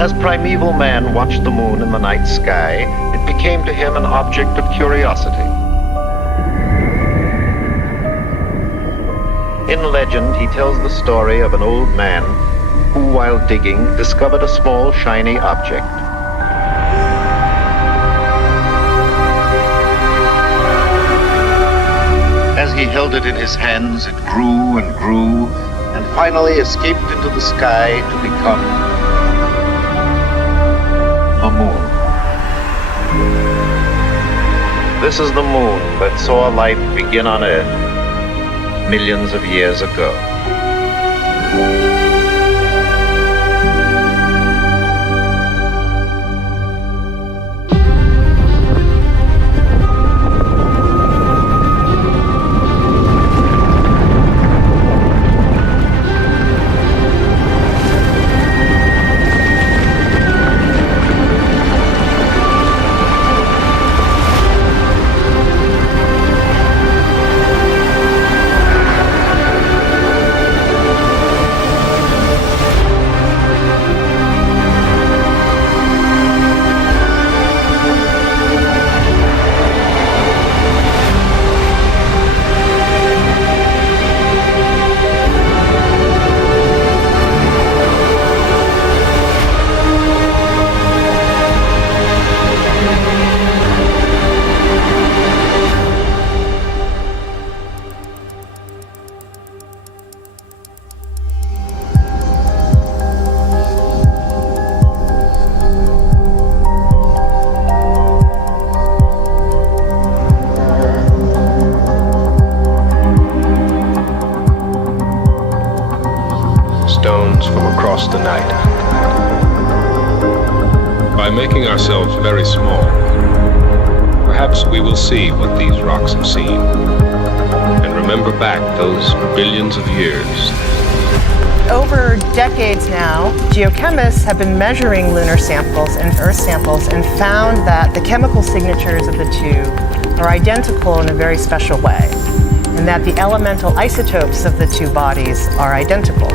As primeval man watched the moon in the night sky, it became to him an object of curiosity. In legend, he tells the story of an old man who, while digging, discovered a small, shiny object. As he held it in his hands, it grew and grew, and finally escaped into the sky to become a moon. This is the moon that saw life begin on Earth millions of years ago. Stones from across the night. By making ourselves very small, perhaps we will see what these rocks have seen and remember back those billions of years. Over decades now, geochemists have been measuring lunar samples and Earth samples and found that the chemical signatures of the two are identical in a very special way, and that the elemental isotopes of the two bodies are identical.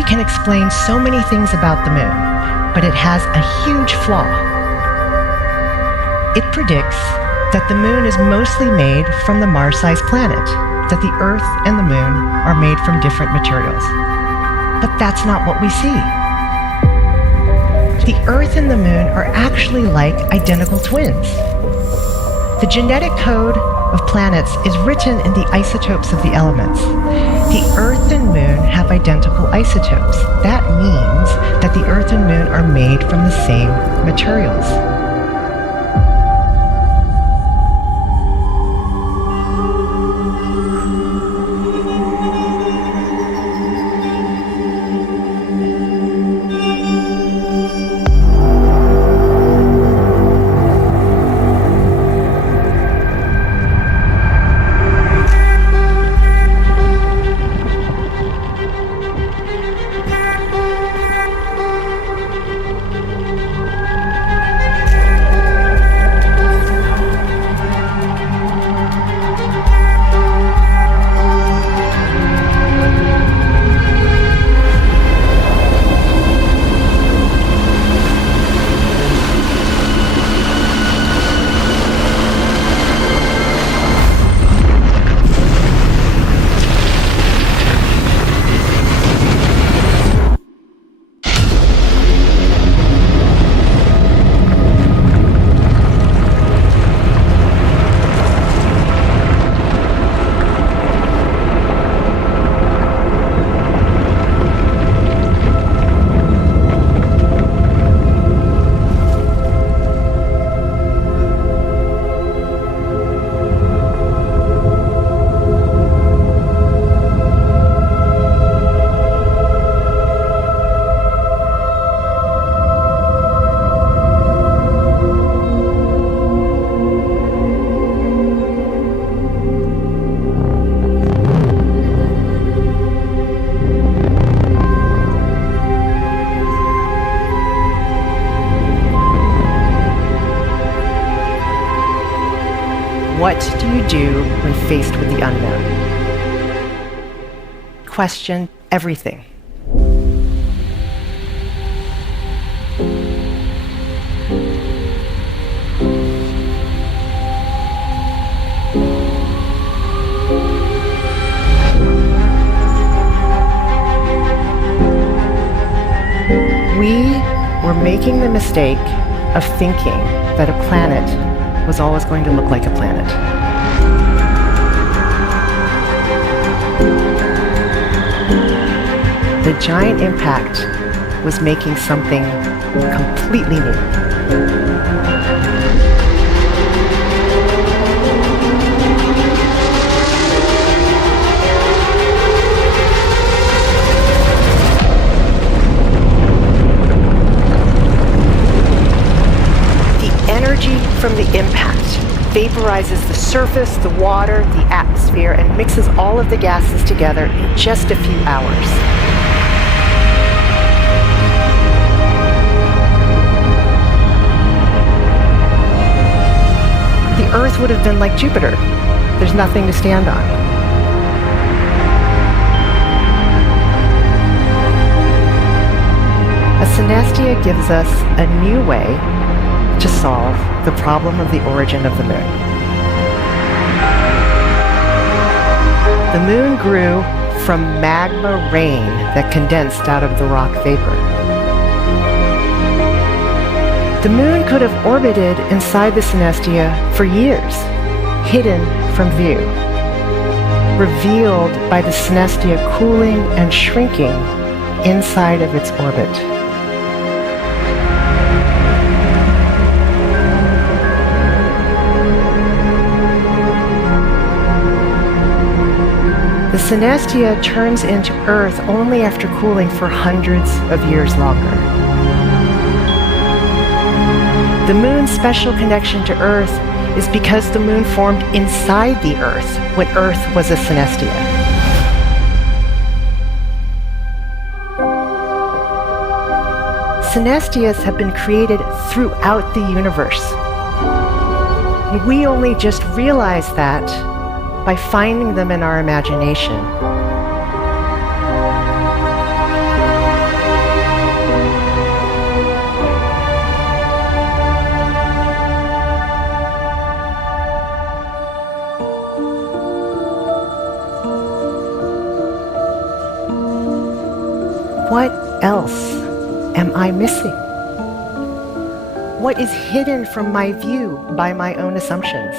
theory can explain so many things about the moon, but it has a huge flaw. It predicts that the moon is mostly made from the Mars-sized planet, that the Earth and the moon are made from different materials. But that's not what we see. The Earth and the moon are actually like identical twins. The genetic code of planets is written in the isotopes of the elements. The Earth and moon have identical isotopes. That means that the Earth and moon are made from the same materials. What do you do when faced with the unknown? Question everything. We were making the mistake of thinking that a planet was always going to look like a planet. The giant impact was making something completely new. From the impact vaporizes the surface, the water, the atmosphere, and mixes all of the gases together in just a few hours. The Earth would have been like Jupiter. There's nothing to stand on. A synestia gives us a new way to solve the problem of the origin of the moon. The moon grew from magma rain that condensed out of the rock vapor. The moon could have orbited inside the synestia for years, hidden from view, revealed by the synestia cooling and shrinking inside of its orbit. The synestia turns into Earth only after cooling for hundreds of years longer. The moon's special connection to Earth is because the moon formed inside the Earth when Earth was a synestia. Synestias have been created throughout the universe. We only just realize that by finding them in our imagination. What else am I missing? What is hidden from my view by my own assumptions?